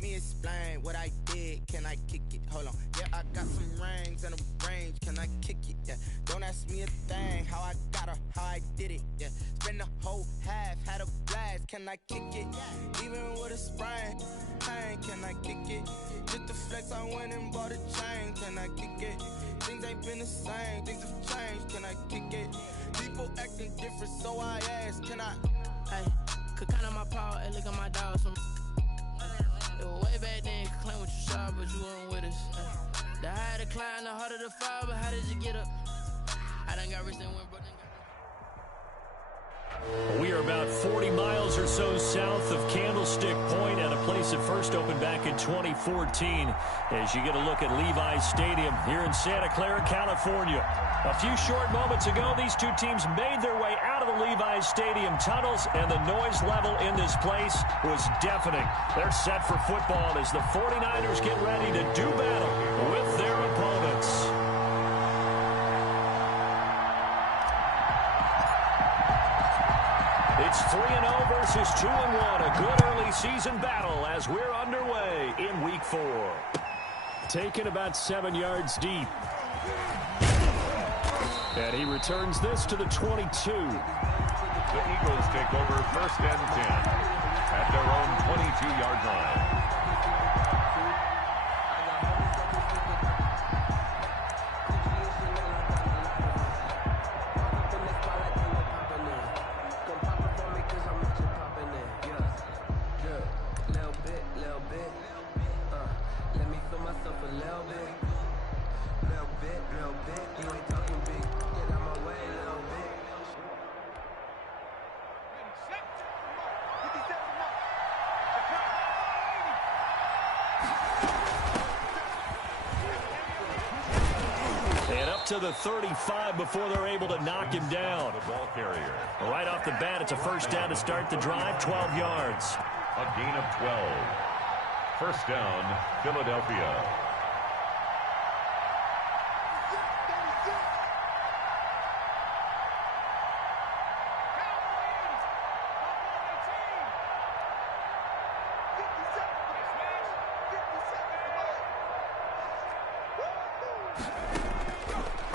me explain what I did. Can I kick it? Hold on. Yeah, I got some rings and a range. Can I kick it? Yeah. Don't ask me a thing. How I got her, how I did it. Yeah. Spend the whole half, had a blast. Can I kick it? Even with a sprain. Pain, can I kick it? Just the flex, I went and bought a chain. Can I kick it? Things ain't been the same. Things have changed. Can I kick it? People acting different, so I ask. Can I? Hey, could count on my power, hey, look at my dogs. It was way back then, could claim what you saw, but you weren't with us. The higher the climb, the harder the fall, but how did you get up? I done got rich and went broke. We are about 40 miles or so south of Candlestick Point at a place that first opened back in 2014 as you get a look at Levi's Stadium here in Santa Clara, California. A few short moments ago, these two teams made their way out of the Levi's Stadium tunnels, and the noise level in this place was deafening. They're set for football as the 49ers get ready to do battle with their opponents. It's 3-0 versus 2-1, a good early season battle as we're underway in Week 4. Taken about 7 yards deep. And he returns this to the 22. The Eagles take over 1st and 10 at their own 22-yard line. To the 35 before they're able to knock him down. The ball carrier. Right off the bat, it's a first down to start the drive, 12 yards. A gain of 12. First down, Philadelphia.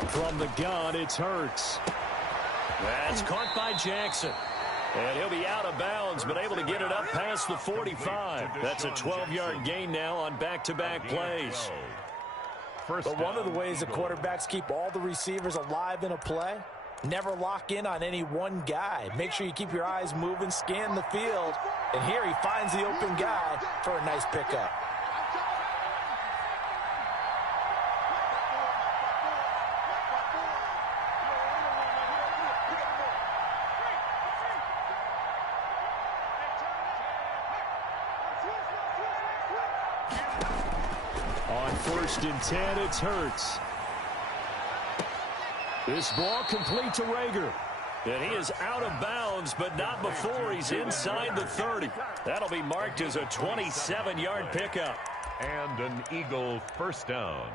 From the gun, it's Hurts. That's caught by Jackson. And he'll be out of bounds, but able to get it up past the 45. That's a 12-yard gain now on back-to-back plays. But one of the ways the quarterbacks keep all the receivers alive in a play, never lock in on any one guy. Make sure you keep your eyes moving, scan the field. And here he finds the open guy for a nice pickup. On 1st and 10, it's Hurts. This ball complete to Rager. And he is out of bounds, but not before he's inside the 30. That'll be marked as a 27-yard pickup. And an Eagle first down.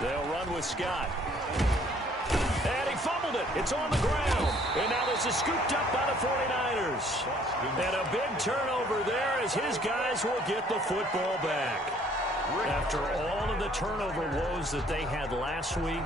They'll run with Scott. And he fumbled it. It's on the ground. And now this is scooped up by the 49ers. And a big turnover there as his guys will get the football back. After all of the turnover woes that they had last week,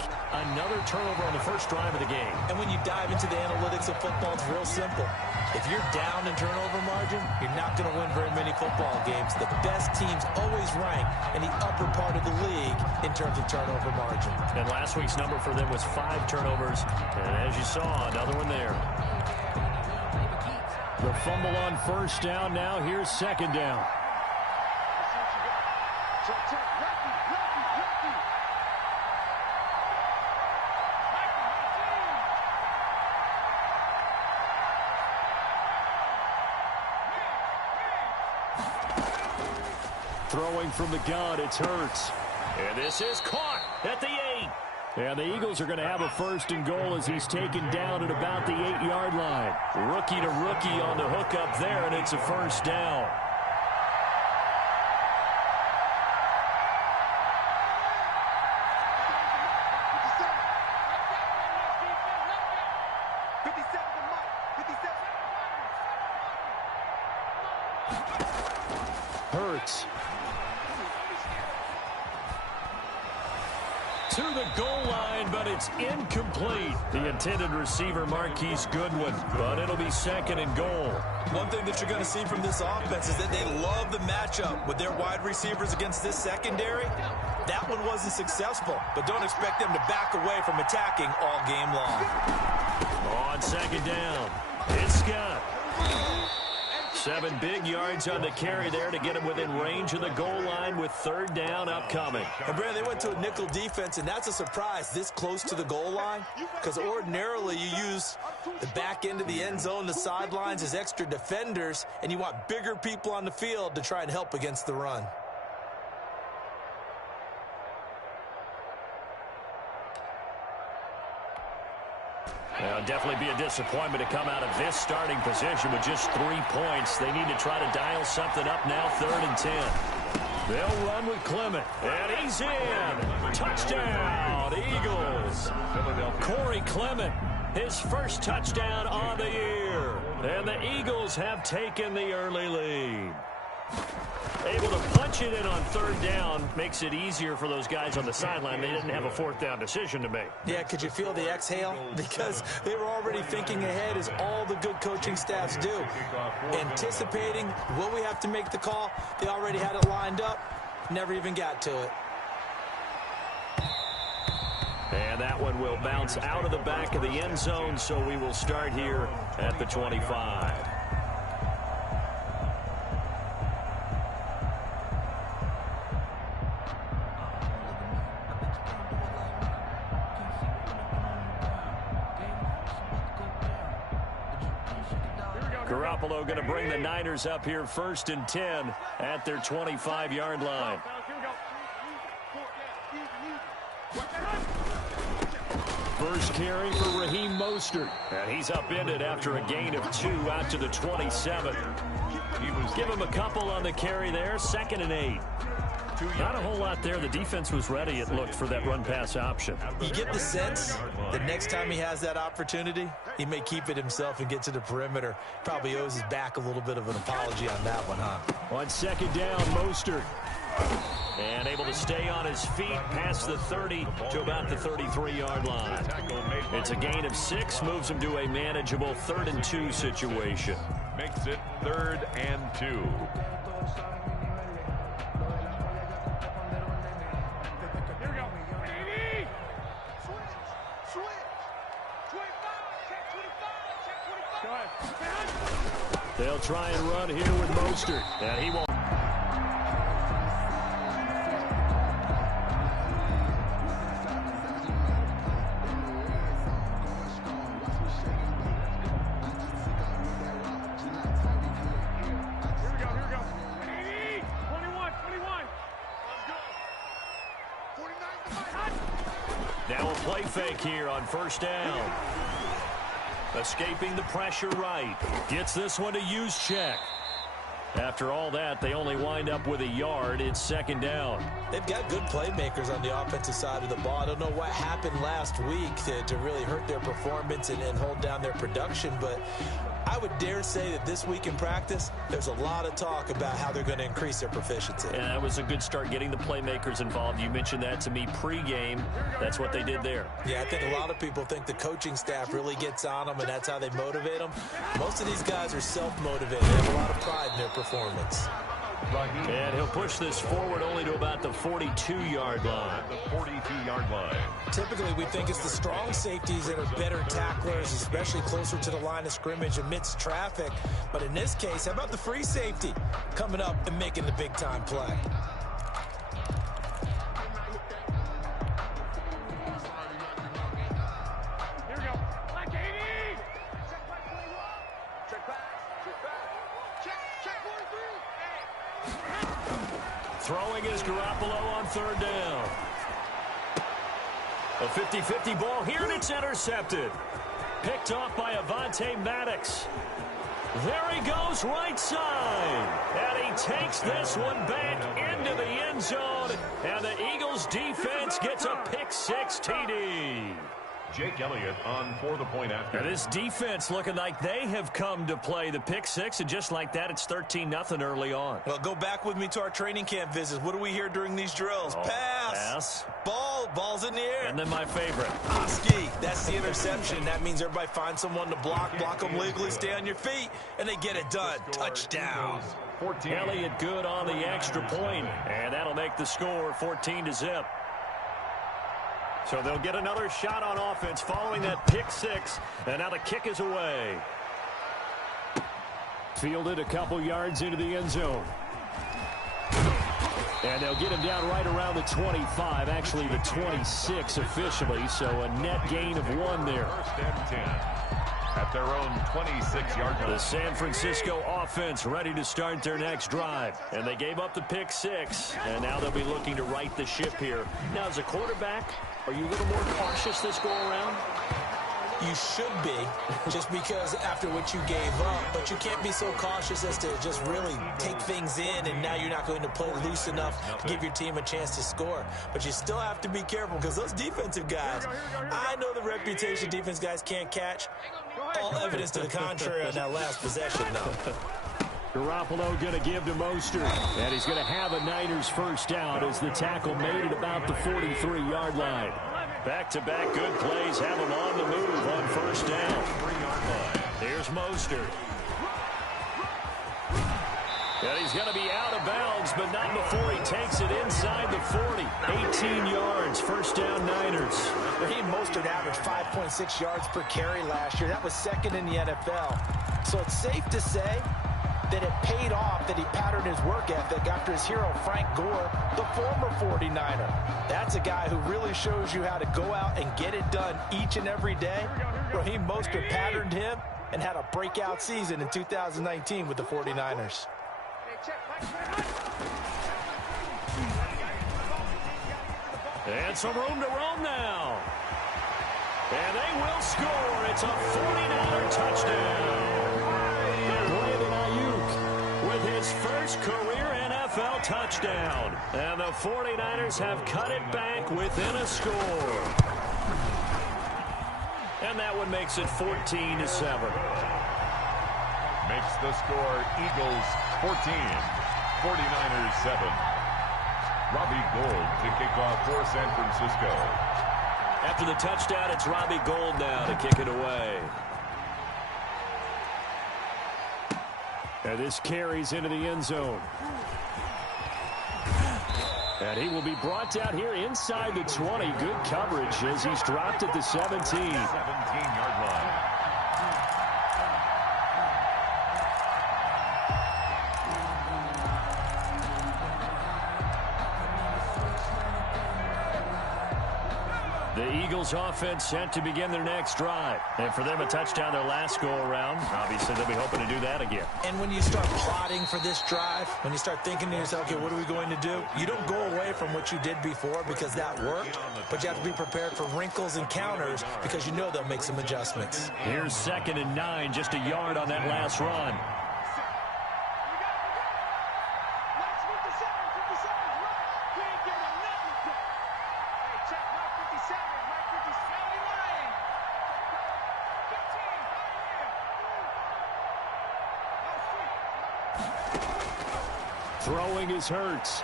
another turnover on the first drive of the game. And when you dive into the analytics of football, it's real simple. If you're down in turnover margin, you're not going to win very many football games. The best teams always rank in the upper part of the league in terms of turnover margin. And last week's number for them was 5 turnovers. And as you saw, another one there. The fumble on first down. Now here's second down. Throwing from the gun, it's Hurts. And this is caught at the 8. And the Eagles are going to have a first and goal as he's taken down at about the 8-yard line. Rookie to rookie on the hook up there, and it's a first down. converts. To the goal line, but it's incomplete. The intended receiver, Marquise Goodwin, but it'll be second and goal. One thing that you're going to see from this offense is that they love the matchup with their wide receivers against this secondary. That one wasn't successful, but don't expect them to back away from attacking all game long. On second down, it's Scott. 7 big yards on the carry there to get him within range of the goal line with third down upcoming. And Brandon, they went to a nickel defense, and that's a surprise this close to the goal line, because ordinarily you use the back end of the end zone, the sidelines as extra defenders, and you want bigger people on the field to try and help against the run. It'll definitely be a disappointment to come out of this starting position with just 3 points. They need to try to dial something up now, 3rd and 10. They'll run with Clement, and he's in. Touchdown, Eagles. Corey Clement, his first touchdown on the year. And the Eagles have taken the early lead. Able to punch it in on 3rd down makes it easier for those guys on the sideline. They didn't have a 4th down decision to make. Yeah, could you feel the exhale? Because they were already thinking ahead, as all the good coaching staffs do. Anticipating, will we have to make the call? They already had it lined up, never even got to it. And that one will bounce out of the back of the end zone, so we will start here at the 25. Garoppolo going to bring the Niners up here 1st and 10 at their 25-yard line. First carry for Raheem Mostert. And he's upended after a gain of 2 out to the 27. Give him a couple on the carry there. 2nd and 8. Not a whole lot there. The defense was ready, it looked, for that run-pass option. You get the sense that next time he has that opportunity, he may keep it himself and get to the perimeter. Probably owes his back a little bit of an apology on that one, huh? On 2nd down, Mostert. And able to stay on his feet past the 30 to about the 33-yard line. It's a gain of 6, moves him to a manageable 3rd and 2 situation. Makes it 3rd and 2. They'll try and run here with Mostert, and he won't. Now a play fake here on 1st down. Escaping the pressure right. Gets this one to Juszczyk. After all that, they only wind up with a yard. It's 2nd down. They've got good playmakers on the offensive side of the ball. I don't know what happened last week to really hurt their performance and hold down their production, but I would dare say that this week in practice, there's a lot of talk about how they're going to increase their proficiency. And that was a good start, getting the playmakers involved. You mentioned that to me pregame. That's what they did there. Yeah, I think a lot of people think the coaching staff really gets on them, and that's how they motivate them. Most of these guys are self-motivated. They have a lot of pride in their performance. And he'll push this forward only to about the 42-yard line. The 42-yard line. Typically, we think it's the strong safeties that are better tacklers, especially closer to the line of scrimmage amidst traffic. But in this case, how about the free safety coming up and making the big-time play? Throwing is Garoppolo on 3rd down. A 50-50 ball here, and it's intercepted. Picked off by Avonte Maddox. There he goes, right side. And he takes this one back into the end zone. And the Eagles defense gets a pick 6 TD. Jake Elliott on for the point after. And this defense looking like they have come to play. The pick six, and just like that, it's 13-0 early on. Well, go back with me to our training camp visits. What do we hear during these drills? Pass. Ball's in the air. And then my favorite. Oski, that's the interception. That means everybody finds someone to block them legally, stay on your feet, and they get it done. Touchdown. 14. Elliott good on the extra point, and that'll make the score 14-0. So they'll get another shot on offense following that pick six, and now the kick is away. Fielded a couple yards into the end zone. And they'll get him down right around the 25, actually the 26 officially, so a net gain of 1 there. First and 10 at their own 26-yard line. The San Francisco offense ready to start their next drive. And they gave up the pick six, and now they'll be looking to right the ship here. Now, as a quarterback, are you a little more cautious this go-around? You should be, just because after what you gave up, but you can't be so cautious as to just really take things in, and now you're not going to play loose enough to give your team a chance to score. But you still have to be careful, because those defensive guys, I know the reputation defense guys can't catch. All evidence to the contrary on that last possession, though. Garoppolo going to give to Mostert, and he's going to have a Niners first down as the tackle made it about the 43-yard line. Back-to-back good plays have him on the move on first down. 3-yard line. Here's Mostert. And he's going to be out of bounds, but not before he takes it inside the 40. 18 yards, first down Niners. Raheem Mostert averaged 5.6 yards per carry last year. That was second in the NFL. So it's safe to say that it paid off that he patterned his work ethic after his hero Frank Gore, the former 49er. That's a guy who really shows you how to go out and get it done each and every day. Raheem Mostert patterned him and had a breakout season in 2019 with the 49ers. And some room to roam now. And they will score. It's a 49er touchdown. With his first career NFL touchdown. And the 49ers have cut it back within a score. And that one makes it 14-7. Makes the score Eagles 14, 49ers 7. Robbie Gould to kick off for San Francisco. After the touchdown, it's Robbie Gould now to kick it away. And this carries into the end zone. And he will be brought down here inside the 20. Good coverage as he's dropped at the 17. 17-yard line. The Eagles offense set to begin their next drive. And for them, a touchdown their last go-around. Obviously, they'll be hoping to do that again. And when you start plotting for this drive, when you start thinking to yourself, okay, what are we going to do? You don't go away from what you did before because that worked, but you have to be prepared for wrinkles and counters because you know they'll make some adjustments. Here's 2nd and 9, just a yard on that last run. Throwing is Hurts.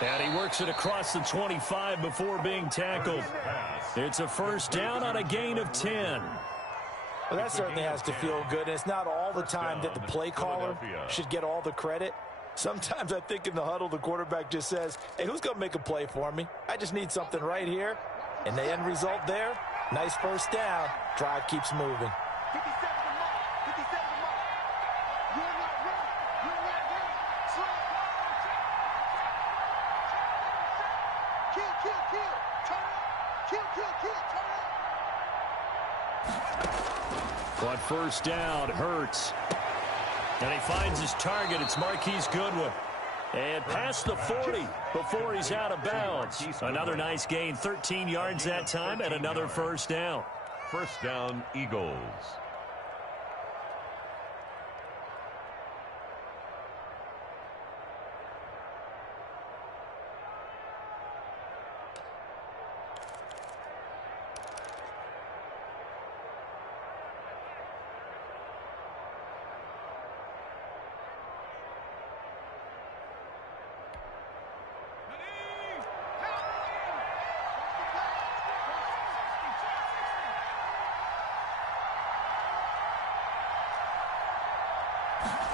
And he works it across the 25 before being tackled. It's a first down on a gain of 10. Well, that certainly has to feel good. And it's not all the time that the play caller should get all the credit. Sometimes I think in the huddle, the quarterback just says, hey, who's going to make a play for me? I just need something right here. And the end result there, nice first down. Drive keeps moving. But first down, Hurts. And he finds his target. It's Marquise Goodwin. And past the 40 before he's out of bounds. Another nice gain, 13 yards that time, and another first down. First down, Eagles.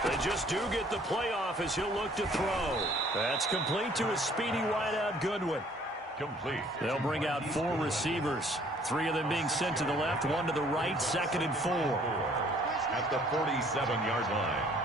They just do get the playoff as he'll look to throw. That's complete to his speedy wideout Goodwin. Complete. They'll bring out 4 receivers. 3 of them being sent to the left, 1 to the right, 2nd and 4. At the 47-yard line.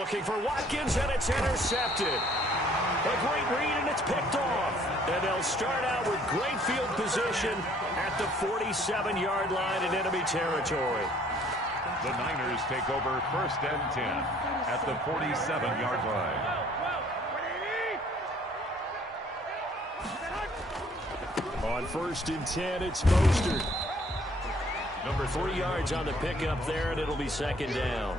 Looking for Watkins, and it's intercepted. A great read, and it's picked off. And they'll start out with great field position at the 47-yard line in enemy territory. The Niners take over 1st and 10 at the 47-yard line. On 1st and 10, it's Mostert. Number 3 yards on the pickup there, and it'll be 2nd down.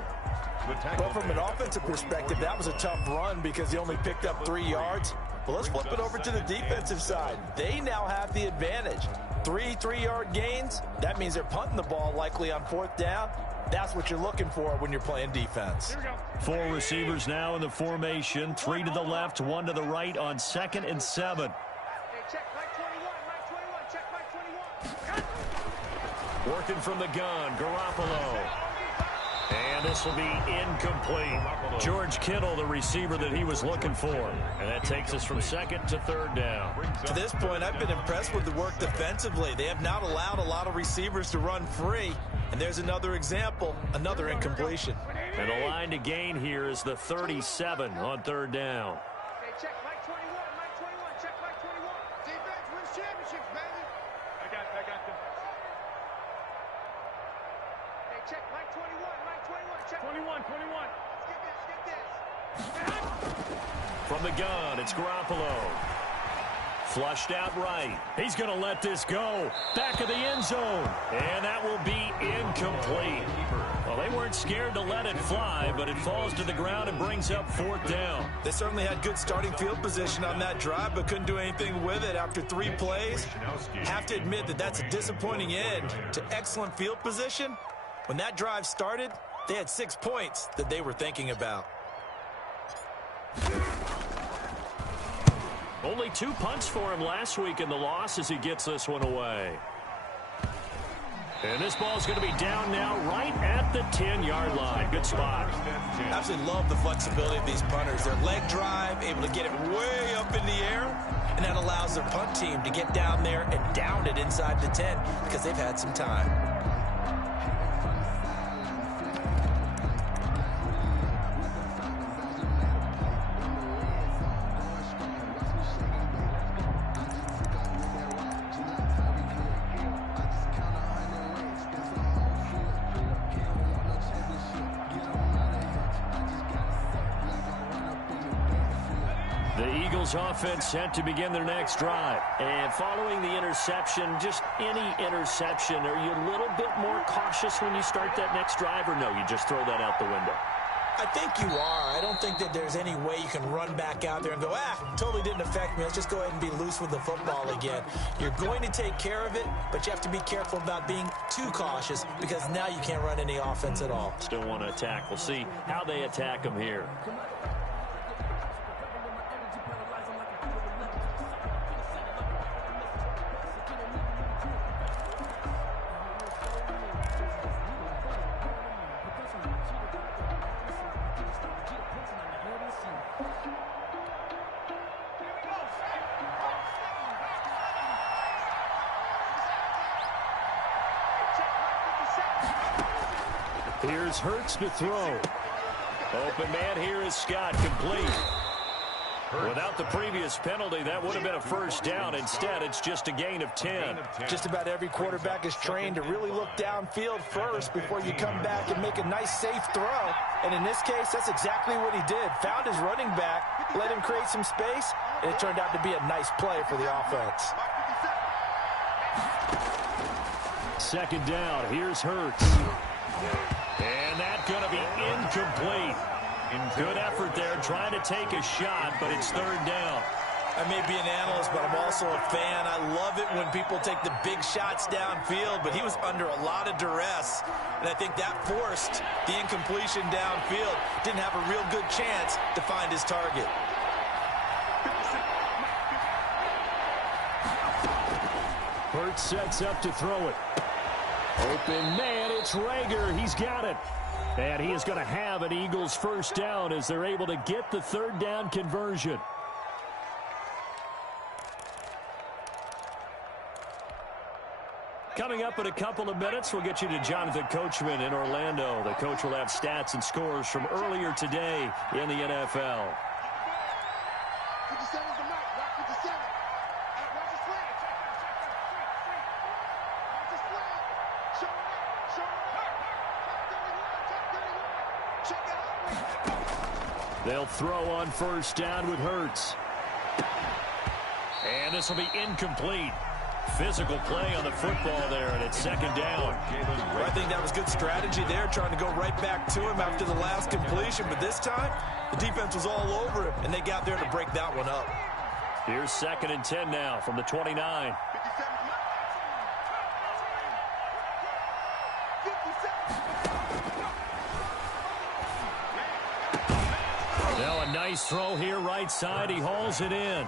But from an offensive perspective, that was a tough run because he only picked up 3 yards. But let's flip it over to the defensive side. They now have the advantage. 3 3-yard gains, that means they're punting the ball likely on 4th down. That's what you're looking for when you're playing defense. 4 receivers now in the formation. 3 to the left, 1 to the right on 2nd and 7. Working from the gun, Garoppolo. And this will be incomplete. George Kittle, the receiver that he was looking for. And that takes us from 2nd to 3rd down. To this point, I've been impressed with the work defensively. They have not allowed a lot of receivers to run free. And there's another example, another incompletion. And the line to gain here is the 37 on 3rd down. Check Mike 21, Mike 21, check Mike 21. Defense wins championships, baby. I got them. Hey, check Mike 21, Mike 21, check 21. Get this. From the gun, it's Garoppolo. Flushed out right. He's going to let this go. Back of the end zone. And that will be incomplete. Well, they weren't scared to let it fly, but it falls to the ground and brings up 4th down. They certainly had good starting field position on that drive, but couldn't do anything with it after 3 plays. Have to admit that that's a disappointing end to excellent field position. When that drive started, they had 6 points that they were thinking about. Only 2 punts for him last week in the loss as he gets this one away. And this ball's going to be down now right at the 10-yard line. Good spot. Absolutely love the flexibility of these punters. Their leg drive, able to get it way up in the air, and that allows their punt team to get down there and down it inside the 10 because they've had some time. Offense set to begin their next drive. And following the interception, just any interception, are you a little bit more cautious when you start that next drive, or no, you just throw that out the window? I think you are. I don't think that there's any way you can run back out there and go, totally didn't affect me. Let's just go ahead and be loose with the football again. You're going to take care of it, but you have to be careful about being too cautious because now you can't run any offense at all. Still want to attack. We'll see how they attack them here. Here's Hurts to throw. Open man here is Scott, complete. Without the previous penalty, that would have been a 1st down. Instead, it's just a gain of 10. Just about every quarterback is trained to really look downfield first before you come back and make a nice, safe throw. And in this case, that's exactly what he did. Found his running back, let him create some space, and it turned out to be a nice play for the offense. 2nd down, here's Hurts. And that's going to be incomplete. Good effort there, trying to take a shot, but it's 3rd down. I may be an analyst, but I'm also a fan. I love it when people take the big shots downfield, but he was under a lot of duress, and I think that forced the incompletion downfield. Didn't have a real good chance to find his target. Hurts sets up to throw it. Open man, it's Rager. He's got it. And he is going to have an Eagles first down as they're able to get the third down conversion. Coming up in a couple of minutes, we'll get you to Jonathan Coachman in Orlando. The coach will have stats and scores from earlier today in the NFL. 57's the mark. Rock 57. Watch the slant. Watch the slant. Show it up. Show it up. Check 31. Check it out. They'll throw on first down with Hurts. And this will be incomplete. Physical play on the football there, and it's second down. I think that was good strategy there, trying to go right back to him after the last completion. But this time, the defense was all over him, and they got there to break that one up. Here's 2nd and 10 now from the 29. Now a nice throw here right side. He hauls it in.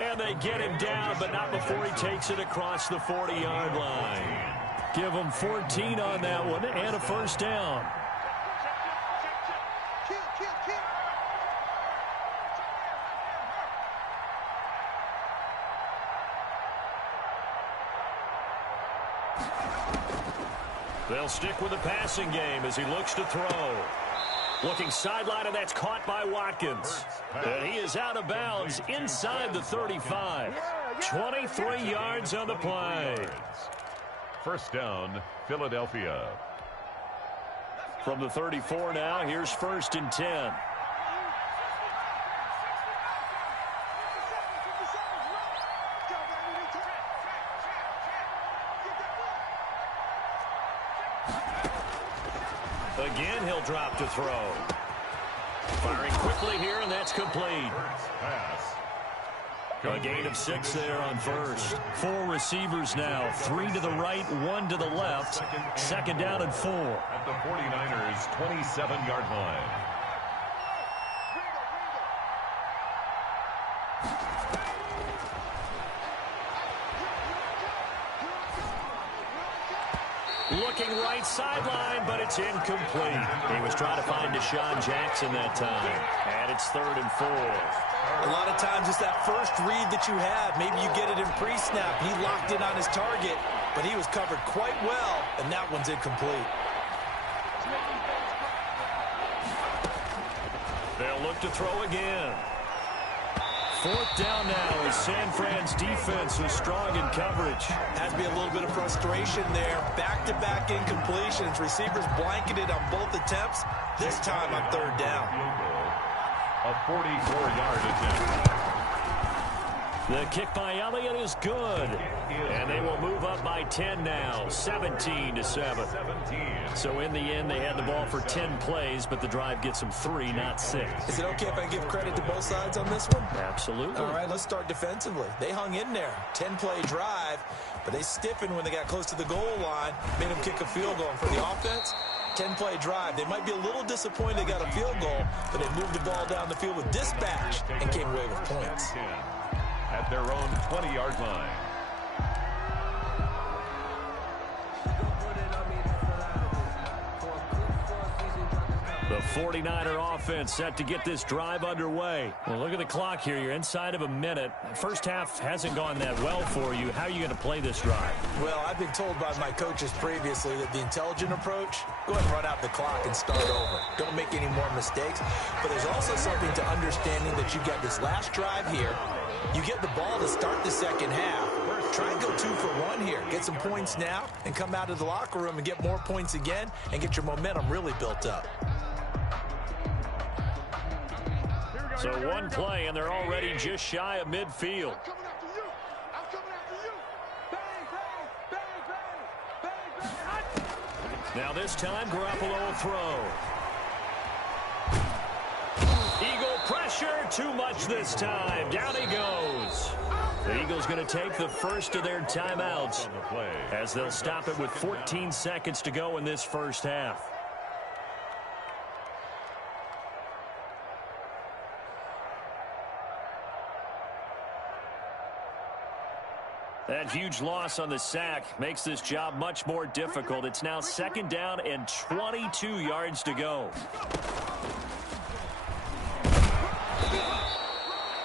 And they get him down, but not before he takes it across the 40-yard line. Give him 14 on that one and a first down. They'll stick with the passing game as he looks to throw. Looking sideline, and that's caught by Watkins. And he is out of bounds inside the 35. 23 yards on the play. First down, Philadelphia. From the 34 now, here's 1st and 10. Again, he'll drop to throw. Firing quickly here, and that's complete. A gain of 6 there on first. 4 receivers now. 3 to the right, 1 to the left. Second down and 4. At the 49ers' 27-yard line. Looking right sideline, but it's incomplete. He was trying to find Deshaun Jackson that time. And it's 3rd and 4. A lot of times it's that first read that you have. Maybe you get it in pre-snap. He locked in on his target, but he was covered quite well, and that one's incomplete. They'll look to throw again. 4th down now as San Fran's defense was strong in coverage. Has to be a little bit of frustration there. Back-to-back incompletions. Receivers blanketed on both attempts. This time on 3rd down. A 44-yard attempt. The kick by Elliott is good. And they will move up by 10 now, 17-7. So in the end, they had the ball for 10 plays, but the drive gets them 3, not 6. Is it okay if I give credit to both sides on this one? Absolutely. All right, let's start defensively. They hung in there. 10-play drive, but they stiffened when they got close to the goal line, made them kick a field goal. And for the offense, 10-play drive. They might be a little disappointed they got a field goal, but they moved the ball down the field with dispatch and came away with points. At their own 20-yard line. The 49er offense set to get this drive underway. Well, look at the clock here. You're inside of a minute. First half hasn't gone that well for you. How are you going to play this drive? Well, I've been told by my coaches previously that the intelligent approach, go ahead and run out the clock and start over. Don't make any more mistakes. But there's also something to understanding that you got this last drive here. You get the ball to start the second half. Try and go 2 for 1 here. Get some points now and come out of the locker room and get more points again and get your momentum really built up. So one play, and they're already just shy of midfield. I'm coming after you. I'm coming after you. Bang, bang, bang, bang, bang. Now this time, Garoppolo will throw. Eagle press. pressure, too much this time. Down he goes. The Eagles going to take the first of their timeouts as they'll stop it with 14 seconds to go in this first half. That huge loss on the sack makes this job much more difficult. It's now 2nd down and 22 yards to go.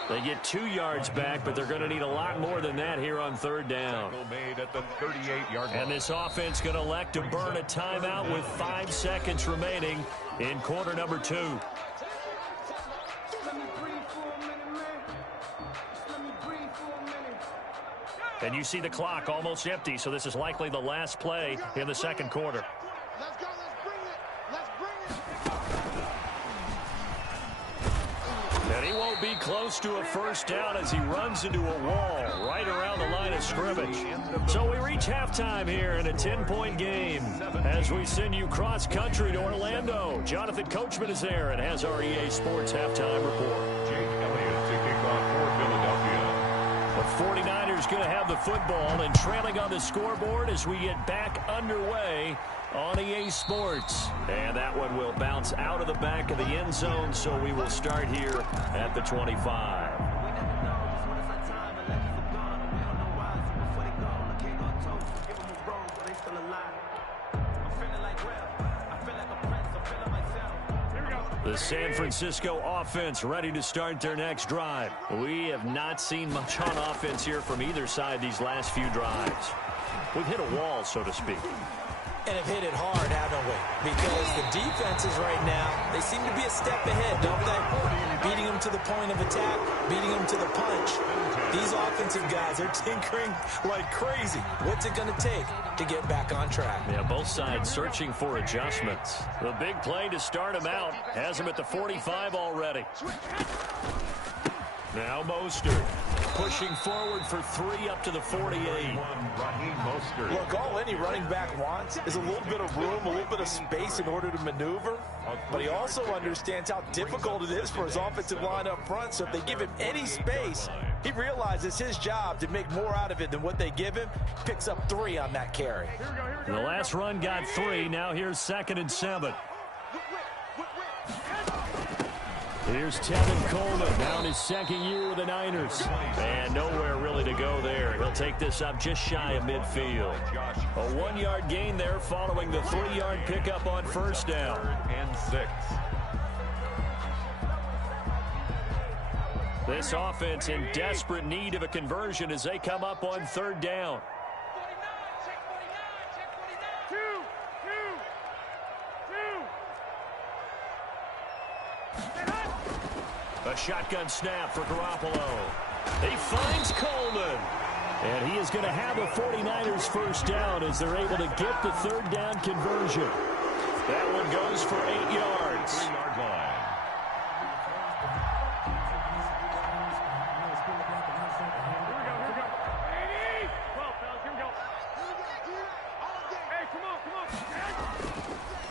They get 2 yards back, but they're going to need a lot more than that here on 3rd down. Made at the 38-yard line. And this offense going to elect to burn a timeout with 5 seconds remaining in quarter number 2. And you see the clock almost empty, so this is likely the last play in the 2nd quarter. Let's go. Let's bring it. Let's bring it. And he won't be close to a first down as he runs into a wall right around the line of scrimmage. So we reach halftime here in a 10-point game as we send you cross-country to Orlando. Jonathan Coachman is there and has our EA Sports halftime report. Jake Elliott to kick off for Philadelphia. The 49ers going to have the football and trailing on the scoreboard as we get back underway on EA Sports. And that one will bounce out of the back of the end zone, so we will start here at the 25. The San Francisco offense ready to start their next drive. We have not seen much on offense here from either side these last few drives. We've hit a wall, so to speak. And have hit it hard, haven't we? Because the defenses right now, they seem to be a step ahead, don't they? Beating them to the point of attack, beating them to the punch. These offensive guys are tinkering like crazy. What's it going to take to get back on track? Yeah, both sides searching for adjustments. The big play to start him out has him at the 45 already. Now Mostert pushing forward for 3 up to the 48. Look, all any running back wants is a little bit of room, a little bit of space in order to maneuver. But he also understands how difficult it is for his offensive line up front. So if they give him any space, he realizes his job to make more out of it than what they give him. Picks up 3 on that carry. The last run got 3. Now here's 2nd and 7. Here's Tevin Coleman, down his 2nd year with the Niners. And nowhere really to go there. He'll take this up just shy of midfield. A 1-yard gain there following the 3-yard pickup on first down. 3rd and 6. This offense in desperate need of a conversion as they come up on 3rd down. A shotgun snap for Garoppolo. He finds Coleman. And he is going to have a 49ers first down as they're able to get the 3rd down conversion. That one goes for 8 yards. 3-yard line.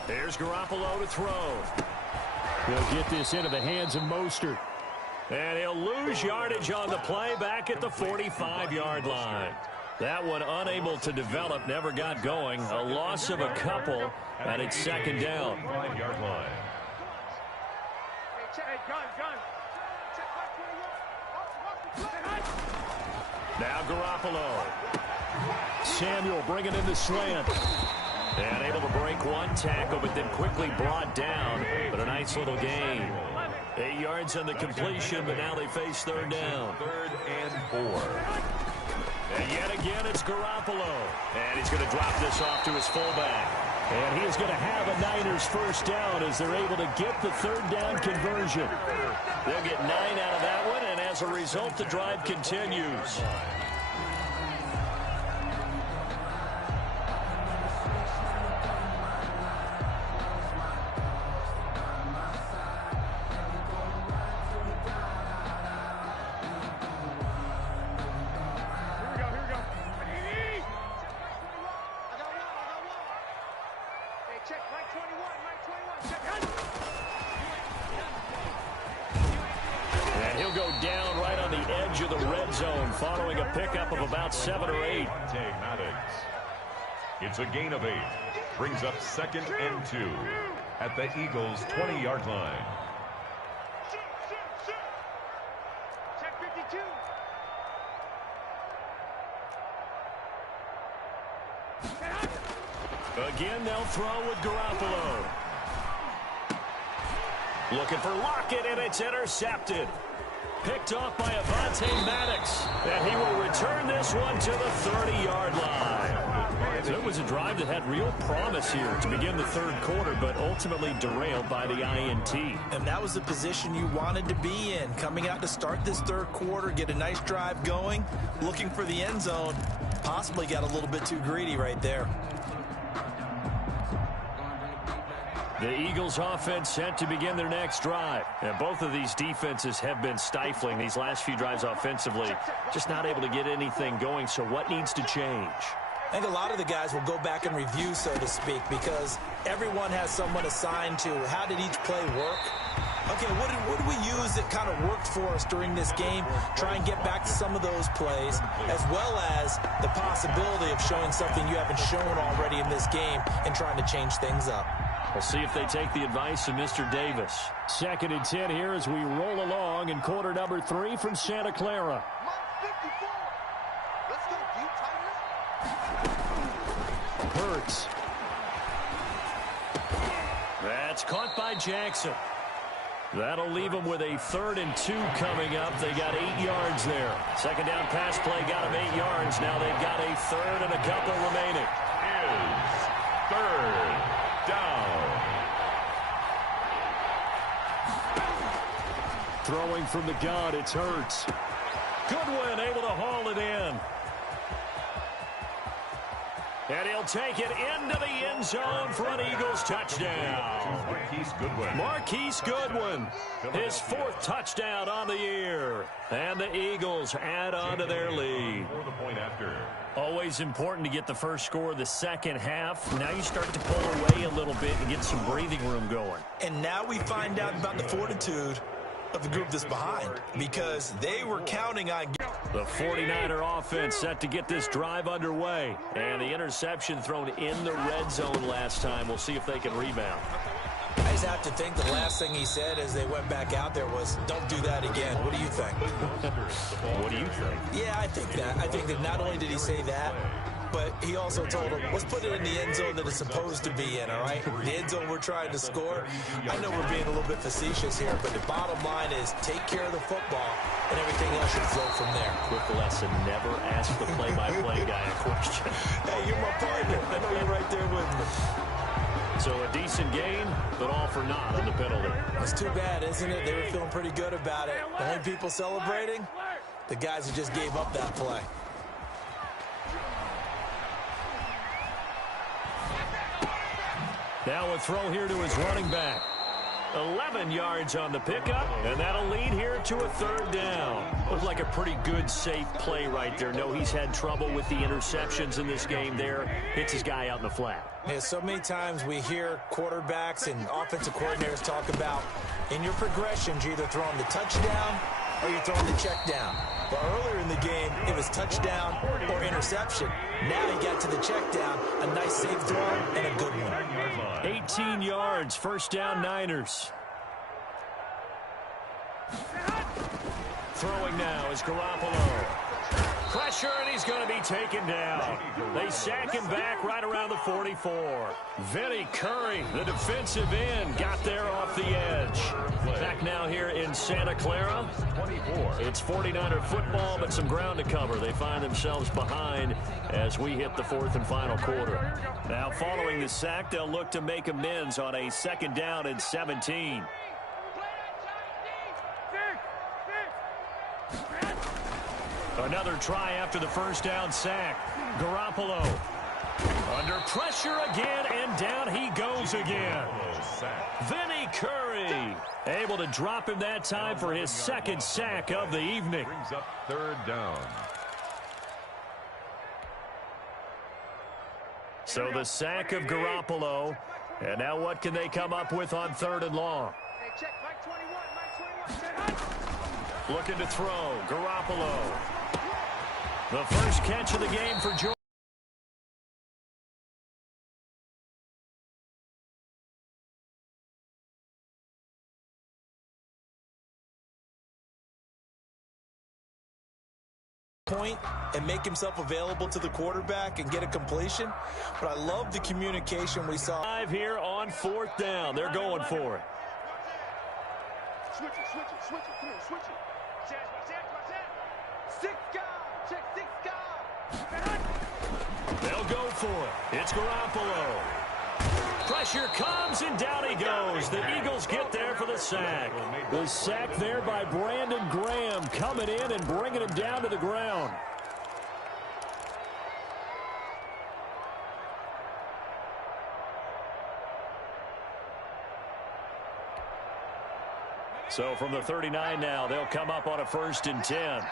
There's Garoppolo to throw. He'll get this into the hands of Mostert. And he'll lose yardage on the play back at the 45-yard line. That one unable to develop, never got going. A loss of a couple, and it's 2nd down. 5-yard line. Now Garoppolo. Samuel bringing in the slant. And able to break one tackle, but then quickly brought down. But a nice little gain. 8 yards on the completion, but now they face 3rd down. 3rd and 4. And yet again, it's Garoppolo. And he's going to drop this off to his fullback. And he is going to have a Niners first down as they're able to get the 3rd down conversion. They'll get 9 out of that one, and as a result, the drive continues. red zone following a pickup of about 7 or 8. It's a gain of 8. Brings up 2nd and 2 at the Eagles' 20-yard line. Check 52. Again, they'll throw with Garoppolo. Looking for Lockett, and it's intercepted. Picked off by Avonte Maddox. And he will return this one to the 30-yard line. So it was a drive that had real promise here to begin the third quarter, but ultimately derailed by the INT. And that was the position you wanted to be in. Coming out to start this third quarter, get a nice drive going, looking for the end zone. Possibly got a little bit too greedy right there. The Eagles offense set to begin their next drive. And both of these defenses have been stifling these last few drives offensively. Just not able to get anything going. So what needs to change? I think a lot of the guys will go back and review, so to speak, because everyone has someone assigned to how did each play work. Okay, what did we use that kind of worked for us during this game? Try and get back to some of those plays, as well as the possibility of showing something you haven't shown already in this game and trying to change things up. We'll see if they take the advice of Mr. Davis. 2nd and 10 here as we roll along in quarter number 3 from Santa Clara. Hurts. That's caught by Jackson. That'll leave them with a 3rd and 2 coming up. They got 8 yards there. Second down pass play got them 8 yards. Now they've got a 3rd and a couple remaining. Is 3rd down. Throwing from the gun, it's Hurts. Goodwin able to haul it in. And he'll take it into the end zone for an Eagles touchdown. Marquise Goodwin, his 4th touchdown on the year. And the Eagles add on to their lead. Always important to get the first score of the second half. Now you start to pull away a little bit and get some breathing room going. And now we find out about the fortitude of the group that's behind, because they were counting on... The 49er offense set to get this drive underway. And the interception thrown in the red zone last time. We'll see if they can rebound. I just have to think the last thing he said as they went back out there was, don't do that again. What do you think? What do you think? Yeah, I think that. I think that not only did he say that, but he also told him, let's put it in the end zone that it's supposed to be in, all right? The end zone we're trying to score. I know we're being a little bit facetious here, but the bottom line is take care of the football, and everything else should flow from there. Quick lesson, never ask the play-by-play guy a question. Hey, you're my partner. I know you're right there with me. So a decent gain, but all for naught on the penalty. That's too bad, isn't it? They were feeling pretty good about it. The only people celebrating, the guys who just gave up that play. Now a throw here to his running back. 11 yards on the pickup, and that'll lead here to a 3rd down. Looked like a pretty good, safe play right there. No, he's had trouble with the interceptions in this game there. Hits his guy out in the flat. Yeah, so many times we hear quarterbacks and offensive coordinators talk about, in your progressions, you're either throwing the touchdown or you're throwing the check down. But earlier in the game, it was touchdown or interception. Now he got to the check down, a nice safe throw, and a good one. 18 yards, 1st down Niners. Throwing now is Garoppolo. Pressure, and he's going to be taken down. They sack him back right around the 44. Vinny Curry, the defensive end, got there off the edge. Back now here in Santa Clara. It's 49er football, but some ground to cover. They find themselves behind as we hit the 4th and final quarter. Now following the sack, they'll look to make amends on a 2nd down and 17. Another try after the 1st down sack. Garoppolo under pressure again, and down he goes again. Vinny Curry able to drop him that time for his 2nd sack of the evening. Brings up 3rd down. So the sack of Garoppolo, and now what can they come up with on 3rd and long? Hey, check, Mike 21, Mike 21. Looking to throw, Garoppolo. The first catch of the game for Georgia. Point and make himself available to the quarterback and get a completion. But I love the communication we saw. Here on 4th down. They're going for it. Switch it. Come on, switch it. Watch that. 6 guard. Check 6 guard. They'll go for it. It's Garoppolo. Pressure comes, and down he goes. The Eagles get there for the sack. The sack there by Brandon Graham, coming in and bringing him down to the ground. So from the 39 now, they'll come up on a 1st and 10.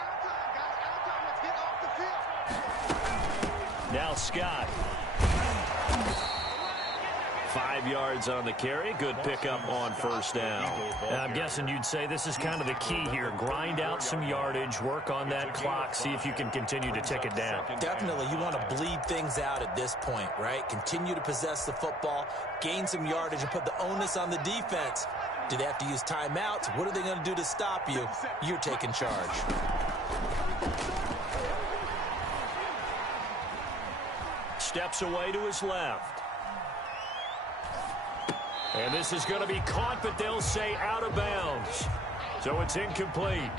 Now Scott. 5 yards on the carry. Good pickup on 1st down. And I'm guessing you'd say this is kind of the key here. Grind out some yardage, work on that clock, see if you can continue to tick it down. Definitely, you want to bleed things out at this point, right? Continue to possess the football, gain some yardage, and put the onus on the defense. Do they have to use timeouts? What are they going to do to stop you? You're taking charge. Steps away to his left. And this is going to be caught, but they'll say out of bounds. So it's incomplete.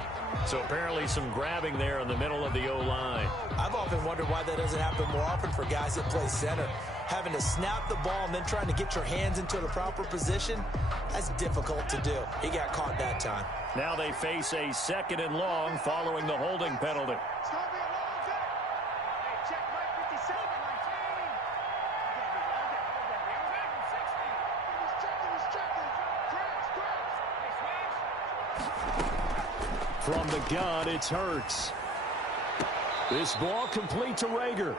So apparently some grabbing there in the middle of the O-line. I've often wondered why that doesn't happen more often for guys that play center. Having to snap the ball and then trying to get your hands into the proper position, that's difficult to do. He got caught that time. Now they face a 2nd and long following the holding penalty. It's going to be a long day. Hey, check Mike 57, my team. He's checking. Crash. From the gun, it's Hurts. This ball complete to Rager.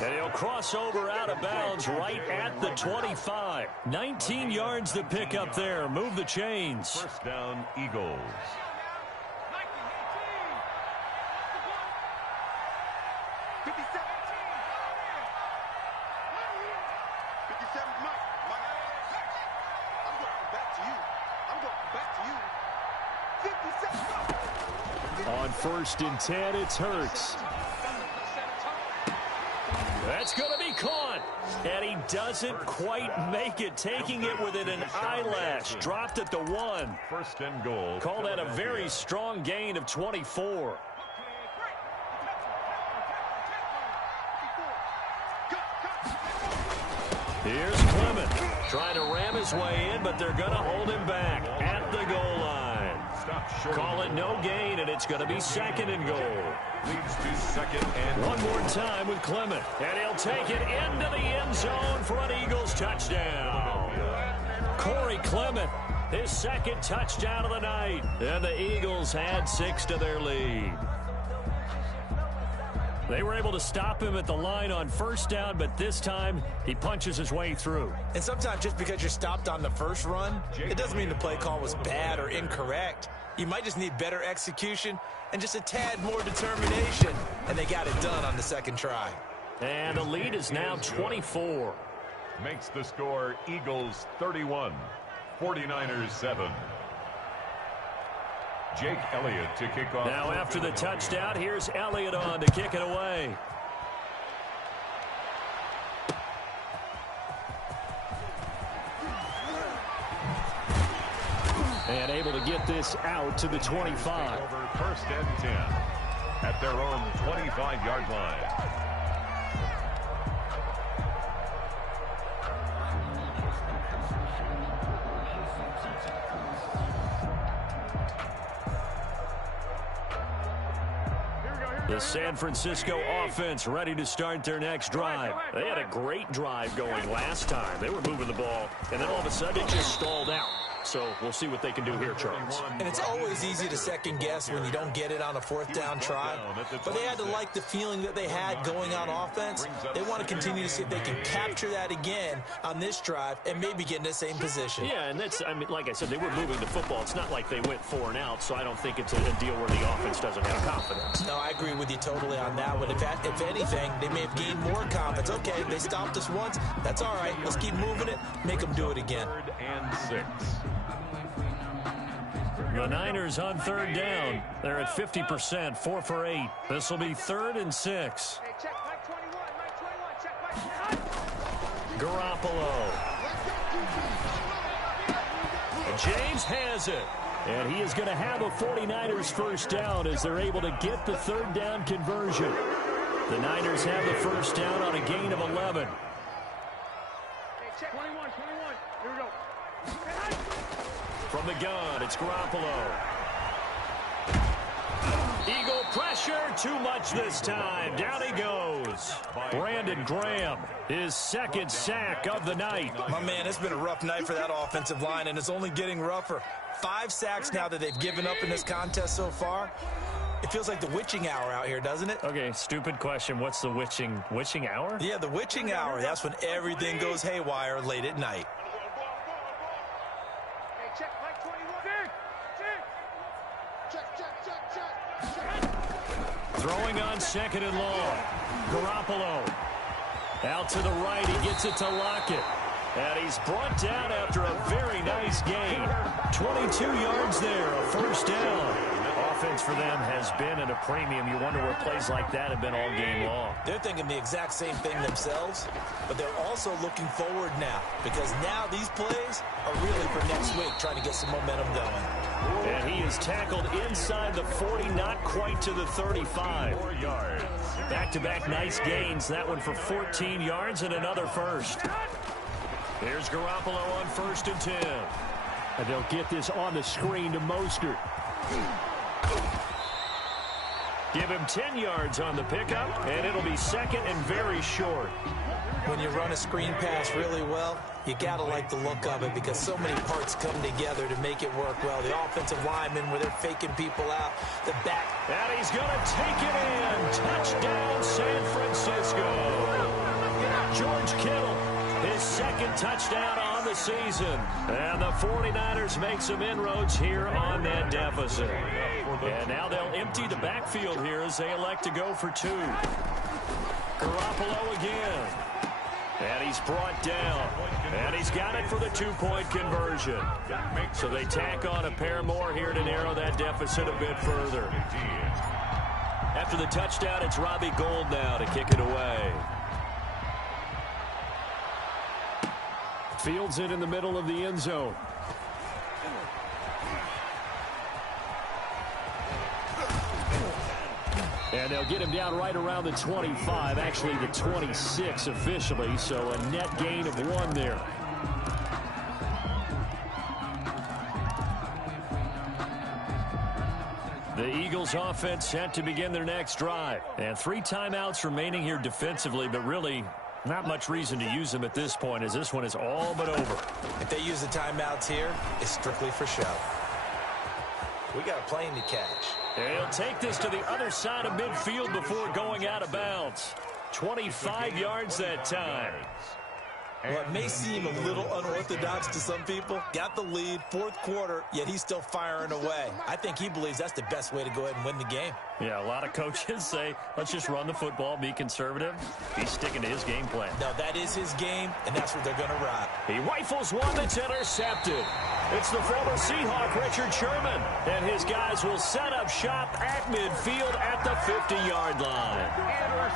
And he'll cross over out of bounds right at the 25. 19 yards to pick up there. Move the chains. 1st down, Eagles. 57, Mike. I'm going back to you. 57. On 1st and 10, it's Hurts. That's going to be caught. And he doesn't quite make it, taking it within an eyelash. Dropped at the 1. 1st and goal. Call that a very strong gain of 24. Here's Clement. Trying to ram his way in, but they're going to hold him back at the goal line. Call it no gain, and it's going to be 2nd and goal. Leads to 2nd and one more time with Clement. And he'll take it into the end zone for an Eagles touchdown. Corey Clement, his 2nd touchdown of the night. And the Eagles add 6 to their lead. They were able to stop him at the line on 1st down, but this time he punches his way through. And sometimes just because you're stopped on the first run, it doesn't mean the play call was bad or incorrect. You might just need better execution and just a tad more determination. And they got it done on the 2nd try. And the lead is now 24. Makes the score Eagles 31, 49ers 7. Jake Elliott to kick off. Now after the touchdown, here's Elliott on to kick it away. And able to get this out to the 25. Over 1st and 10 at their own 25-yard line. The San Francisco offense ready to start their next drive. They had a great drive going last time. They were moving the ball, and then all of a sudden it just stalled out. So we'll see what they can do here, Charles. And it's always easy to second guess when you don't get it on a fourth down try. But they had to like the feeling that they had going on offense. They want to continue to see if they can capture that again on this drive and maybe get in the same position. Yeah, and that's, I mean, like I said, they were moving the football. It's not like they went 4 and out, so I don't think it's a deal where the offense doesn't have confidence. No, I agree with you totally on that one. If anything, they may have gained more confidence. Okay, they stopped us once. That's all right. Let's keep moving it. Make them do it again. 3rd and 6. The Niners on 3rd down. They're at 50%, 4 for 8. This will be 3rd and 6. Hey, check Mike 21, Mike 21, check Mike 21. Garoppolo. And James has it. And he is going to have a 49ers first down as they're able to get the 3rd down conversion. The Niners have the first down on a gain of 11. Hey, check 21, 21. Here we go. Hey, From the gun, it's Garoppolo. Eagle pressure, too much this time. Down he goes. Brandon Graham, his 2nd sack of the night. My man, it's been a rough night for that offensive line, and it's only getting rougher. 5 sacks now that they've given up in this contest so far. It feels like the witching hour out here, doesn't it? Okay, stupid question. What's the witching hour? Yeah, the witching hour. That's when everything goes haywire late at night. hey, check Mike 21. Check. Throwing on 2nd and long. Garoppolo. Out to the right. He gets it to Lockett. And he's brought down after a very nice gain. 22 yards there, a first down. Offense for them has been at a premium. You wonder where plays like that have been all game long. They're thinking the exact same thing themselves, but they're also looking forward now because now these plays are really for next week, trying to get some momentum going. And he is tackled inside the 40, not quite to the 35. 4 yards. Back-to-back nice gains. That one for 14 yards and another first. There's Garoppolo on 1st and 10. And they'll get this on the screen to Mostert. Give him 10 yards on the pickup, and it'll be 2nd and very short. When you run a screen pass really well, you got to like the look of it because so many parts come together to make it work well. The offensive linemen where they're faking people out, the back. And he's going to take it in. Touchdown, San Francisco. George Kittle, his 2nd touchdown on the season. And the 49ers make some inroads here on that deficit. And now they'll empty the backfield here as they elect to go for 2. Garoppolo again. And he's brought down. And he's got it for the 2-point conversion. So they tack on a pair more here to narrow that deficit a bit further. After the touchdown, it's Robbie Gould now to kick it away. Fields it in the middle of the end zone. And they'll get him down right around the 25, actually the 26 officially, so a net gain of 1 there. The Eagles offense set to begin their next drive. And 3 timeouts remaining here defensively, but really not much reason to use them at this point as this one is all but over. If they use the timeouts here, it's strictly for show. We got a plane to catch. He'll take this to the other side of midfield before going out of bounds. 25 yards that time. Well, it may seem a little unorthodox to some people. Got the lead, 4th quarter, yet he's still firing away. I think he believes that's the best way to go ahead and win the game. Yeah, a lot of coaches say, let's just run the football, be conservative. He's sticking to his game plan. No, that is his game, and that's what they're going to ride. He rifles one that's intercepted. It's the former Seahawk, Richard Sherman, and his guys will set up shop at midfield at the 50-yard line.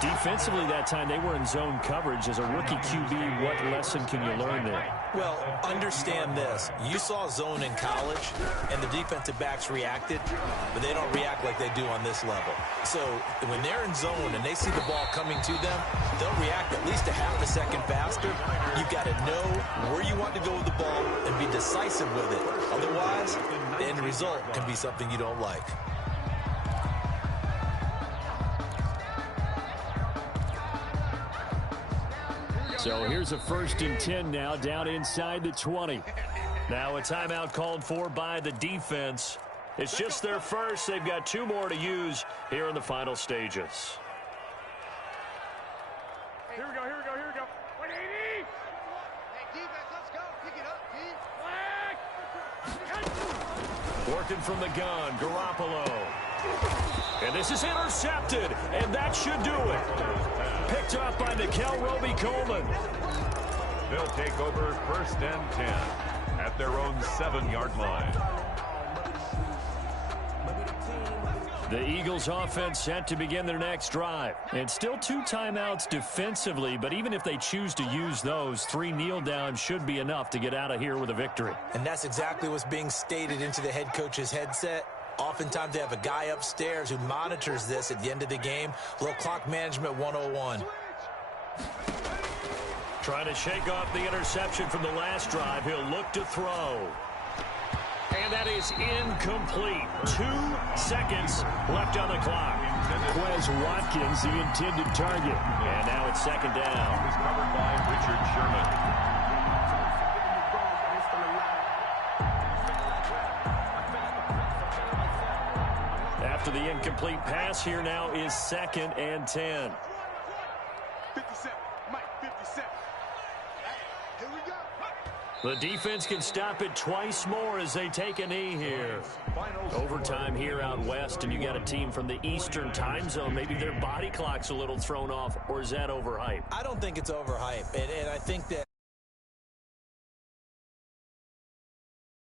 Defensively that time, they were in zone coverage. As a rookie QB, what lesson can you learn there? Well, understand this. You saw zone in college, and the defensive backs reacted, but they don't react like they do on this level. So when they're in zone and they see the ball coming to them, they'll react at least a half a second faster. You've got to know where you want to go with the ball and be decisive with it. Otherwise, the end result can be something you don't like. So here's a 1st and 10 now, down inside the 20. Now a timeout called for by the defense. It's just their first. They've got 2 more to use here in the final stages. Here we go, here we go, here we go. 180! Hey, defense, let's go. Pick it up, D. Working from the gun, Garoppolo. And this is intercepted, and that should do it. Picked up by Nickel Roby-Coleman. They'll take over 1st and 10 at their own 7-yard line. The Eagles offense set to begin their next drive. And still 2 timeouts defensively, but even if they choose to use those, 3 kneel downs should be enough to get out of here with a victory. And that's exactly what's being stated into the head coach's headset. Oftentimes they have a guy upstairs who monitors this at the end of the game. Little clock management 101. Trying to shake off the interception from the last drive. He'll look to throw. And that is incomplete. 2 seconds left on the clock. Quez Watkins, the intended target. And now it's 2nd down. It was covered by Richard Sherman. After the incomplete pass, here now is 2nd and 10. 57, Mike, 57. Here we go. The defense can stop it twice more as they take a knee here. Overtime here out west, and you got a team from the Eastern time zone. Maybe their body clock's a little thrown off, or is that overhyped? I don't think it's overhyped, and I think that